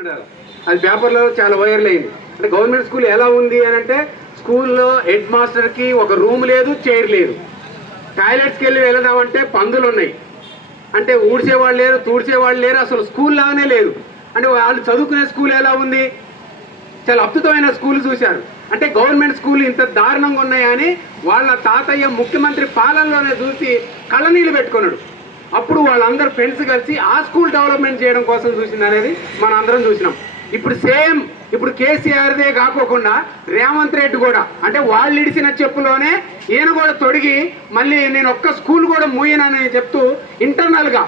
అంటారు అది పేపర్లో చాలా వైరల్ అయింది. అంటే గవర్నమెంట్ స్కూల్ ఎలా ఉంది అని అంటే స్కూల్లో హెడ్ మాస్టర్కి ఒక రూమ్ లేదు చైర్ లేదు. టాయిలెట్స్కి వెళ్ళి వెళదామంటే పందులు ఉన్నాయి. అంటే ఊడ్చేవాళ్ళు లేరు తూడ్చేవాళ్ళు లేరు అసలు స్కూల్ లాగానే లేదు. అంటే వాళ్ళు చదువుకునే స్కూల్ ఎలా ఉంది? చాలా అద్భుతమైన స్కూల్ చూశారు. అంటే గవర్నమెంట్ స్కూల్ ఇంత దారుణంగా ఉన్నాయని వాళ్ళ తాతయ్య ముఖ్యమంత్రి పాలనలోనే చూసి కళ్ళనీళ్ళు పెట్టుకున్నాడు. అప్పుడు వాళ్ళందరూ ఫ్రెండ్స్ కలిసి ఆ స్కూల్ డెవలప్మెంట్ చేయడం కోసం చూసింది అనేది మనం అందరం చూసినాం. ఇప్పుడు సేమ్ ఇప్పుడు కేసీఆర్దే కాకోకుండా రేవంత్ రెడ్డి కూడా అంటే వాళ్ళు ఇడిచిన చెప్పులోనే ఈయన కూడా తొడిగి మళ్ళీ నేను ఒక్క స్కూల్ కూడా మూయనని చెప్తూ ఇంటర్నల్గా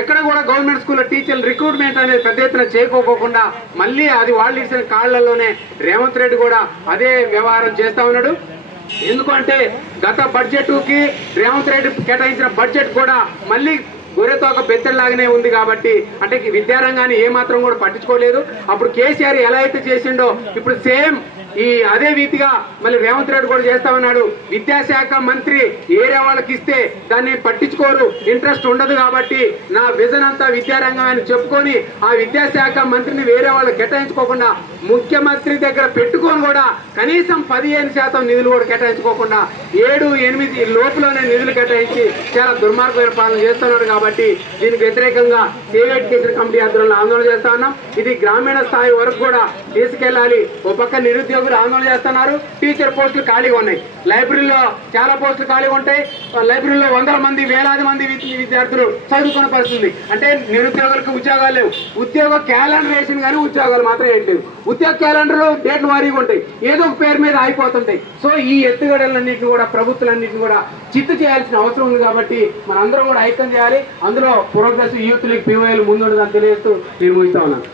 ఎక్కడ కూడా గవర్నమెంట్ స్కూల్లో టీచర్లు రిక్రూట్మెంట్ అనేది పెద్ద ఎత్తున చేయకపోకుండా మళ్ళీ అది వాళ్ళు ఇచ్చిన కాళ్ళలోనే రేవంత్ రెడ్డి కూడా అదే వ్యవహారం చేస్తా ఉన్నాడు. ఎందుకంటే గత బడ్జెట్కి రేవంత్ రెడ్డి కేటాయించిన బడ్జెట్ కూడా మళ్ళీ గొర్రెతో ఒక బెత్తెల్లాగానే ఉంది కాబట్టి అంటే విద్యారంగాన్ని ఏ మాత్రం కూడా పట్టించుకోలేదు. అప్పుడు కేసీఆర్ ఎలా అయితే చేసిండో ఇప్పుడు సేమ్ ఈ అదే రీతిగా మళ్ళీ రేవంత్ రెడ్డి కూడా చేస్తా ఉన్నాడు విద్యాశాఖ మంత్రి ఏరియా వాళ్ళకి ఇస్తే దాన్ని పట్టించుకోరు. ఇంట్రెస్ట్ ఉండదు కాబట్టి నా విజన్ అంతా విద్యారంగం అని చెప్పుకొని ఆ విద్యాశాఖ మంత్రిని వేరే వాళ్ళకి కేటాయించుకోకుండా ముఖ్యమంత్రి దగ్గర పెట్టుకొని కూడా కనీసం పదిహేను శాతం నిధులు కూడా కేటాయించుకోకుండా ఏడు ఎనిమిది లోపులోనే నిధులు కేటాయించి చాలా దుర్మార్గమైన పాలన చేస్తున్నాడు కాబట్టి దీనికి వ్యతిరేకంగా సేవ్ ఎడ్యుకేషన్ కమిటీ ఆధ్వర్యంలో ఆందోళన చేస్తా ఉన్నాం. ఇది గ్రామీణ స్థాయి వరకు కూడా తీసుకెళ్ళాలి. ఒక పక్క ఉద్యోగులు ఆందోళన చేస్తున్నారు. టీచర్ పోస్టులు ఖాళీగా ఉన్నాయి. లైబ్రరీలో చాలా పోస్టులు ఖాళీగా ఉంటాయి లైబ్రరీలో వందల మంది వేలాది మంది విద్యార్థులు చదువుకున్న పరిస్థితుంది అంటే నిరుద్యోగులకు ఉద్యోగాలు లేవు. ఉద్యోగ క్యాలెండర్ వేసిన కానీ ఉద్యోగాలు మాత్రం ఏం ఉద్యోగ క్యాలెండర్లు డేట్లు వారీగా ఉంటాయి. ఏదో ఒక పేరు మీద అయిపోతుంటాయి సో ఈ ఎత్తుగడలన్నింటినీ కూడా ప్రభుత్వాలన్నింటినీ కూడా చిత్తు చేయాల్సిన అవసరం ఉంది కాబట్టి మనందరం కూడా ఐక్యం చేయాలి. అందులో పురోగ్రెస్ యూత్ లీగ్ పీఓఎల్ ముందుండదని తెలియజేస్తూ నేను ముగిస్తా ఉన్నాను.